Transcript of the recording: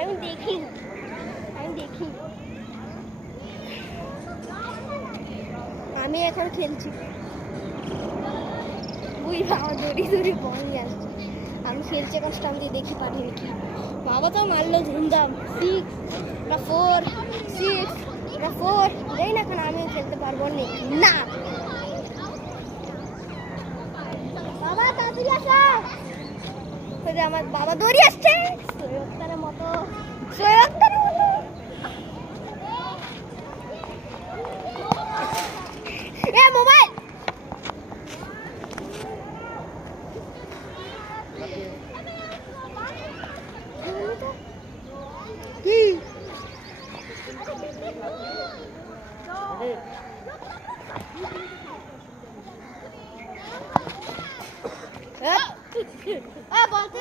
আমি দেখি আমি এখন খেলছি। বুঝ বাবা দড়ি বল নিয়ে আসছে। আমি খেলছি এখন স্টাম্প দিয়ে, দেখি পারি নাকি। বাবা তো মারলো ধুমধাম। 6 না 4 6 না 4 যাই না, এখন আমি খেলতে পারবো না। বাবা তাড়াতাড়ি আসো। আমার বাবা দৌড়ি আসছে সৈয়দার মতো। এ মোবাইল কি বলতে